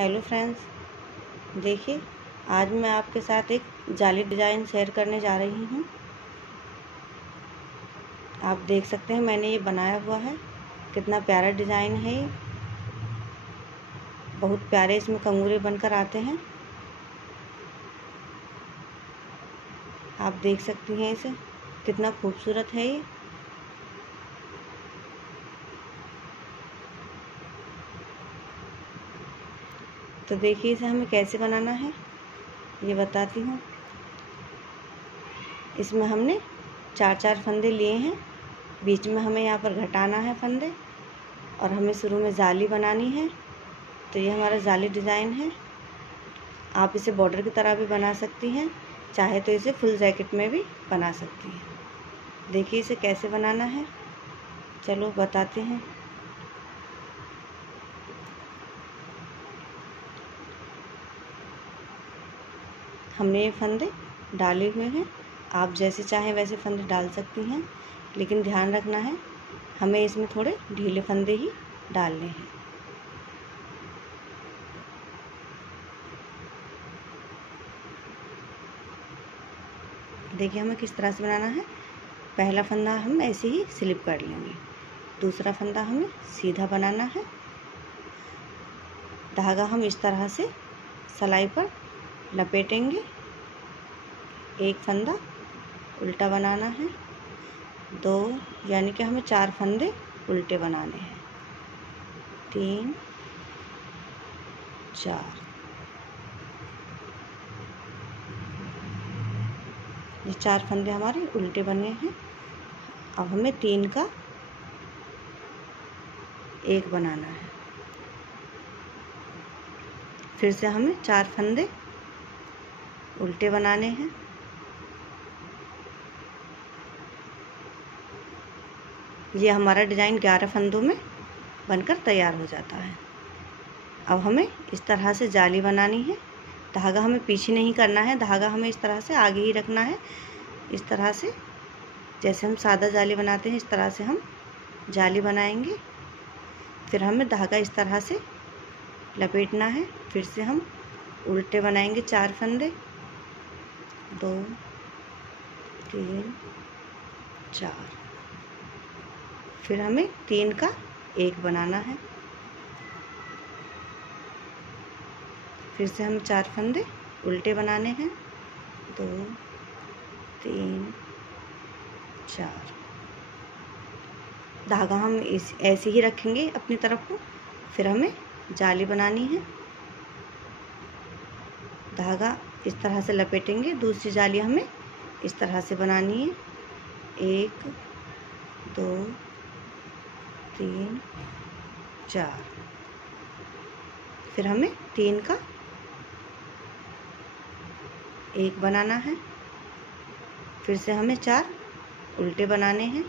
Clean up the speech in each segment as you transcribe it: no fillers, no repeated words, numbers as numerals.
Hello friends, देखिए आज मैं आपके साथ एक जाली डिज़ाइन शेयर करने जा रही हूँ। आप देख सकते हैं मैंने ये बनाया हुआ है। कितना प्यारा डिज़ाइन है ये। बहुत प्यारे इसमें कंगूरे बनकर आते हैं। आप देख सकती हैं इसे, कितना खूबसूरत है ये। तो देखिए इसे हमें कैसे बनाना है ये बताती हूँ। इसमें हमने चार फंदे लिए हैं। बीच में हमें यहाँ पर घटाना है फंदे, और हमें शुरू में जाली बनानी है। तो ये हमारा जाली डिज़ाइन है। आप इसे बॉर्डर की तरह भी बना सकती हैं, चाहे तो इसे फुल जैकेट में भी बना सकती हैं। देखिए इसे कैसे बनाना है, चलो बताते हैं। हमने ये फंदे डाले हुए हैं। आप जैसे चाहें वैसे फंदे डाल सकती हैं, लेकिन ध्यान रखना है हमें इसमें थोड़े ढीले फंदे ही डालने हैं। देखिए हमें किस तरह से बनाना है। पहला फंदा हम ऐसे ही स्लिप कर लेंगे। दूसरा फंदा हमें सीधा बनाना है। धागा हम इस तरह से सिलाई पर लपेटेंगे। एक फंदा उल्टा बनाना है, दो यानी कि हमें 4 फंदे उल्टे बनाने हैं। 3 4 ये 4 फंदे हमारे उल्टे बने हैं। अब हमें 3 का 1 बनाना है। फिर से हमें 4 फंदे उल्टे बनाने हैं। ये हमारा डिज़ाइन 11 फंदों में बनकर तैयार हो जाता है। अब हमें इस तरह से जाली बनानी है। धागा हमें पीछे नहीं करना है, धागा हमें इस तरह से आगे ही रखना है। इस तरह से जैसे हम सादा जाली बनाते हैं इस तरह से हम जाली बनाएंगे। फिर हमें धागा इस तरह से लपेटना है। फिर से हम उल्टे बनाएंगे 4 फंदे, 2 3 4। फिर हमें 3 का 1 बनाना है। फिर से हम 4 फंदे उल्टे बनाने हैं, 2 3 4। धागा हम ऐसे ही रखेंगे अपनी तरफ को। फिर हमें जाली बनानी है। धागा इस तरह से लपेटेंगे। दूसरी जाली हमें इस तरह से बनानी है। 1 2 3 4। फिर हमें 3 का 1 बनाना है। फिर से हमें 4 उल्टे बनाने हैं।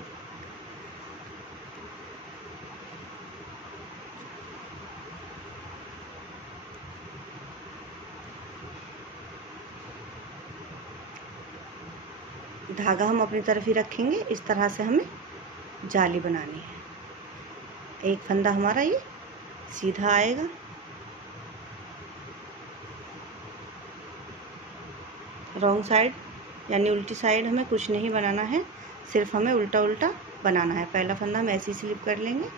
धागा हम अपनी तरफ ही रखेंगे। इस तरह से हमें जाली बनानी है। एक फंदा हमारा ये सीधा आएगा। रॉन्ग साइड यानी उल्टी साइड हमें कुछ नहीं बनाना है, सिर्फ हमें उल्टा उल्टा बनाना है। पहला फंदा हम ऐसे ही स्लिप कर लेंगे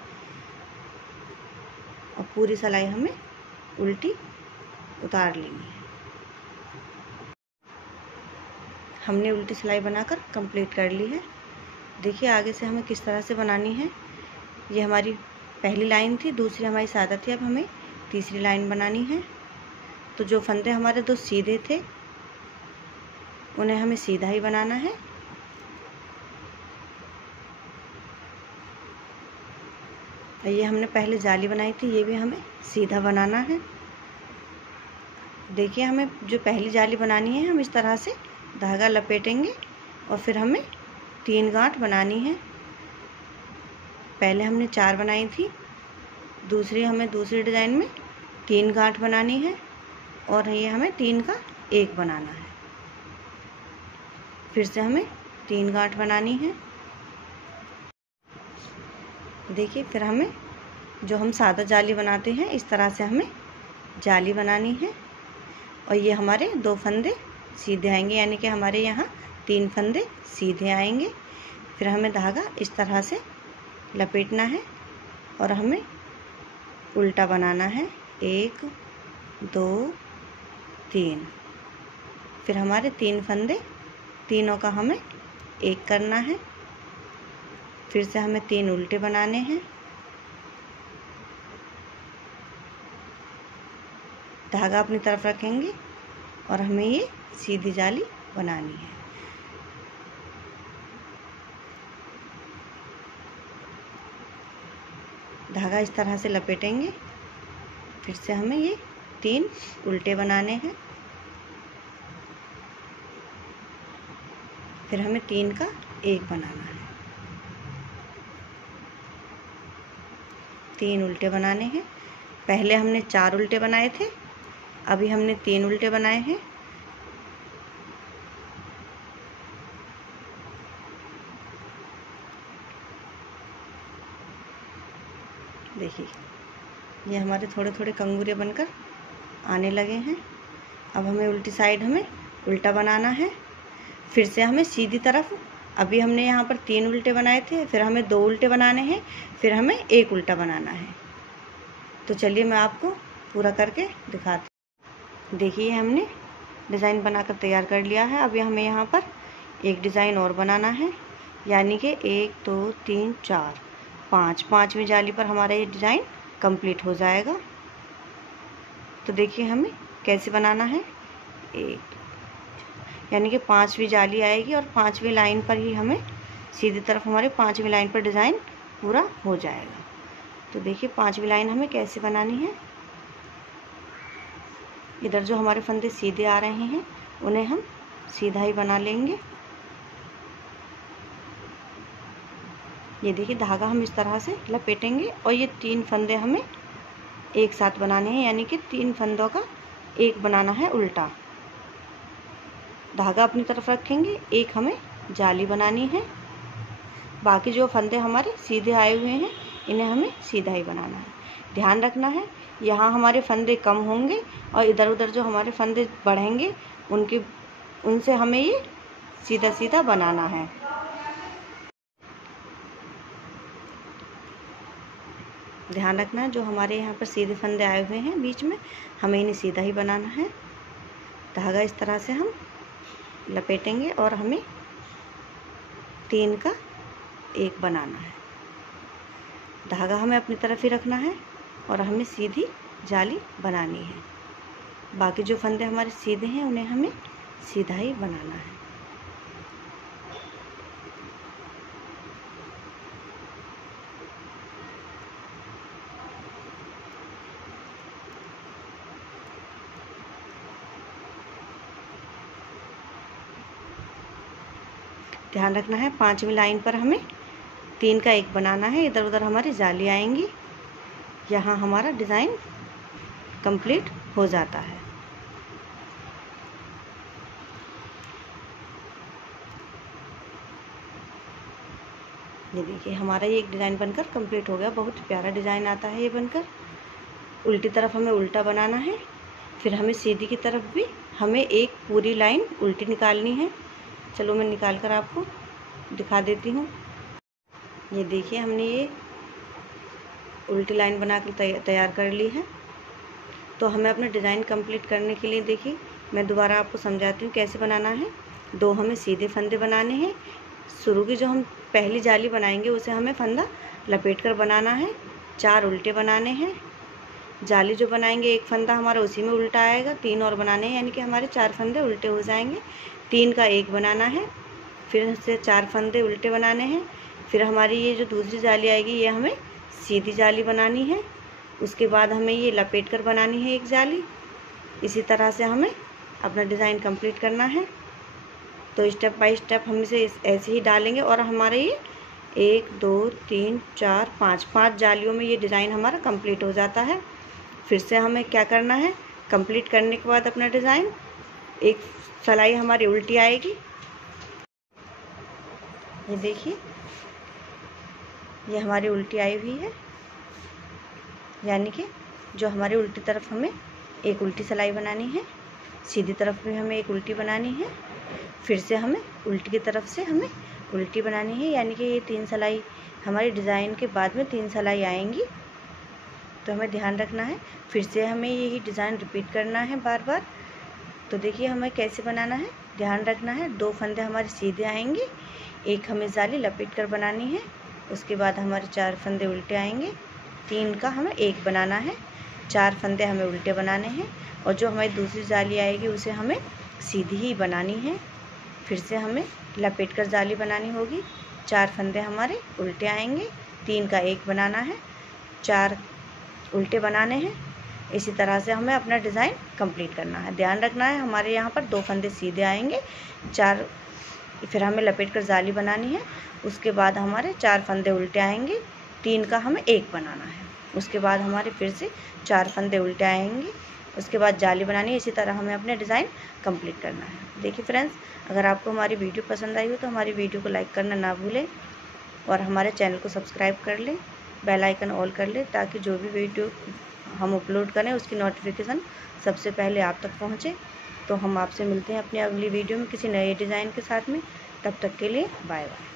और पूरी सिलाई हमें उल्टी उतार लेंगे। हमने उल्टी सिलाई बनाकर कंप्लीट कर ली है। देखिए आगे से हमें किस तरह से बनानी है। ये हमारी पहली लाइन थी, दूसरी हमारी सादा थी। अब हमें तीसरी लाइन बनानी है। तो जो फंदे हमारे 2 सीधे थे उन्हें हमें सीधा ही बनाना है। ये हमने पहले जाली बनाई थी, ये भी हमें सीधा बनाना है। देखिए हमें जो पहली जाली बनानी है हम इस तरह से धागा लपेटेंगे और फिर हमें 3 गांठ बनानी है। पहले हमने 4 बनाई थी, दूसरी हमें दूसरे डिज़ाइन में 3 गांठ बनानी है, और ये हमें 3 का 1 बनाना है। फिर से हमें 3 गांठ बनानी है। देखिए फिर हमें जो हम सादा जाली बनाते हैं इस तरह से हमें जाली बनानी है और ये हमारे 2 फंदे सीधे आएंगे, यानी कि हमारे यहाँ 3 फंदे सीधे आएंगे। फिर हमें धागा इस तरह से लपेटना है और हमें उल्टा बनाना है, 1 2 3। फिर हमारे 3 फंदे, तीनों का हमें एक करना है। फिर से हमें 3 उल्टे बनाने हैं, धागा अपनी तरफ रखेंगे और हमें ये सीधी जाली बनानी है। धागा इस तरह से लपेटेंगे। फिर से हमें ये 3 उल्टे बनाने हैं। फिर हमें 3 का 1 बनाना है, 3 उल्टे बनाने हैं। पहले हमने 4 उल्टे बनाए थे, अभी हमने 3 उल्टे बनाए हैं। देखिए ये हमारे थोड़े थोड़े कंगूरे बनकर आने लगे हैं। अब हमें उल्टी साइड हमें उल्टा बनाना है। फिर से हमें सीधी तरफ, अभी हमने यहाँ पर 3 उल्टे बनाए थे, फिर हमें 2 उल्टे बनाने हैं, फिर हमें 1 उल्टा बनाना है। तो चलिए मैं आपको पूरा करके दिखाती हूँ। देखिए हमने डिज़ाइन बनाकर तैयार कर लिया है। अभी हमें यहाँ पर एक डिज़ाइन और बनाना है, यानी कि 1 2 3 4 5, पाँचवीं जाली पर हमारा ये डिज़ाइन कंप्लीट हो जाएगा। तो देखिए हमें कैसे बनाना है, यानी कि 5वीं जाली आएगी और 5वीं लाइन पर ही हमें सीधी तरफ हमारे 5वीं लाइन पर डिज़ाइन पूरा हो जाएगा। तो देखिए 5वीं लाइन हमें कैसे बनानी है। इधर जो हमारे फंदे सीधे आ रहे हैं उन्हें हम सीधा ही बना लेंगे। ये देखिए धागा हम इस तरह से लपेटेंगे और ये 3 फंदे हमें एक साथ बनाने हैं, यानी कि 3 फंदों का 1 बनाना है उल्टा। धागा अपनी तरफ रखेंगे, एक हमें जाली बनानी है। बाकी जो फंदे हमारे सीधे आए हुए हैं इन्हें हमें सीधा ही बनाना है। ध्यान रखना है यहाँ हमारे फंदे कम होंगे और इधर उधर जो हमारे फंदे बढ़ेंगे उनसे हमें ये सीधा सीधा बनाना है। ध्यान रखना है जो हमारे यहाँ पर सीधे फंदे आए हुए हैं बीच में, हमें इन्हें सीधा ही बनाना है। धागा इस तरह से हम लपेटेंगे और हमें 3 का 1 बनाना है। धागा हमें अपनी तरफ ही रखना है और हमें सीधी जाली बनानी है। बाकी जो फंदे हमारे सीधे हैं उन्हें हमें सीधा ही बनाना है। ध्यान रखना है 5वीं लाइन पर हमें 3 का 1 बनाना है। इधर उधर हमारी जाली आएंगी, यहाँ हमारा डिज़ाइन कंप्लीट हो जाता है। ये देखिए हमारा ये एक डिज़ाइन बनकर कंप्लीट हो गया। बहुत प्यारा डिज़ाइन आता है ये बनकर। उल्टी तरफ हमें उल्टा बनाना है, फिर हमें सीधी की तरफ भी हमें एक पूरी लाइन उल्टी निकालनी है। चलो मैं निकाल कर आपको दिखा देती हूँ। ये देखिए हमने ये उल्टी लाइन बनाकर तैयार कर ली है। तो हमें अपना डिज़ाइन कंप्लीट करने के लिए देखिए मैं दोबारा आपको समझाती हूँ कैसे बनाना है। 2 हमें सीधे फंदे बनाने हैं। शुरू की जो हम पहली जाली बनाएंगे उसे हमें फंदा लपेट कर बनाना है। 4 उल्टे बनाने हैं। जाली जो बनाएंगे एक फंदा हमारा उसी में उल्टा आएगा, 3 और बनाने हैं, यानी कि हमारे 4 फंदे उल्टे हो जाएंगे। 3 का 1 बनाना है, फिर से 4 फंदे उल्टे बनाने हैं। फिर हमारी ये जो दूसरी जाली आएगी ये हमें सीधी जाली बनानी है। उसके बाद हमें ये लपेट कर बनानी है एक जाली। इसी तरह से हमें अपना डिज़ाइन कंप्लीट करना है। तो स्टेप बाय स्टेप हम इसे ऐसे ही डालेंगे और हमारे ये 1 2 3 4 5 जालियों में ये डिज़ाइन हमारा कंप्लीट हो जाता है। फिर से हमें क्या करना है, कंप्लीट करने के बाद अपना डिज़ाइन एक सिलाई हमारी उल्टी आएगी। ये देखिए ये हमारी उल्टी आई हुई है, यानी कि जो हमारी उल्टी तरफ हमें एक उल्टी सिलाई बनानी है, सीधी तरफ में हमें एक उल्टी बनानी है, फिर से हमें उल्टी की तरफ से हमें उल्टी बनानी है, यानी कि ये 3 सिलाई हमारी डिज़ाइन के बाद में 3 सिलाई आएंगी। तो हमें ध्यान रखना है, फिर से हमें यही डिज़ाइन रिपीट करना है बार बार। तो देखिए हमें कैसे बनाना है, ध्यान रखना है। 2 फंदे हमारे सीधे आएंगे, एक हमें जाली लपेट कर बनानी है, उसके बाद हमारे 4 फंदे उल्टे आएंगे, 3 का हमें 1 बनाना है, 4 फंदे हमें उल्टे बनाने हैं, और जो हमारी दूसरी जाली आएगी उसे हमें सीधी ही बनानी है। फिर से हमें लपेट कर जाली बनानी होगी, 4 फंदे हमारे उल्टे आएंगे, 3 का 1 बनाना है, 4 उल्टे बनाने हैं। इसी तरह से हमें अपना डिज़ाइन कंप्लीट करना है। ध्यान रखना है हमारे यहाँ पर 2 फंदे सीधे आएंगे, 4 फिर हमें लपेट कर जाली बनानी है, उसके बाद हमारे 4 फंदे उल्टे आएंगे, 3 का हमें 1 बनाना है, उसके बाद हमारे फिर से 4 फंदे उल्टे आएंगे, उसके बाद जाली बनानी है। इसी तरह हमें अपने डिज़ाइन कंप्लीट करना है। देखिए फ्रेंड्स, अगर आपको हमारी वीडियो पसंद आई हो तो हमारी वीडियो को लाइक करना ना भूलें, और हमारे चैनल को सब्सक्राइब कर लें, बेल आइकन ऑल कर लें, ताकि जो भी वीडियो हम अपलोड करें उसकी नोटिफिकेशन सबसे पहले आप तक पहुंचे। तो हम आपसे मिलते हैं अपनी अगली वीडियो में किसी नए डिज़ाइन के साथ में। तब तक के लिए बाय बाय।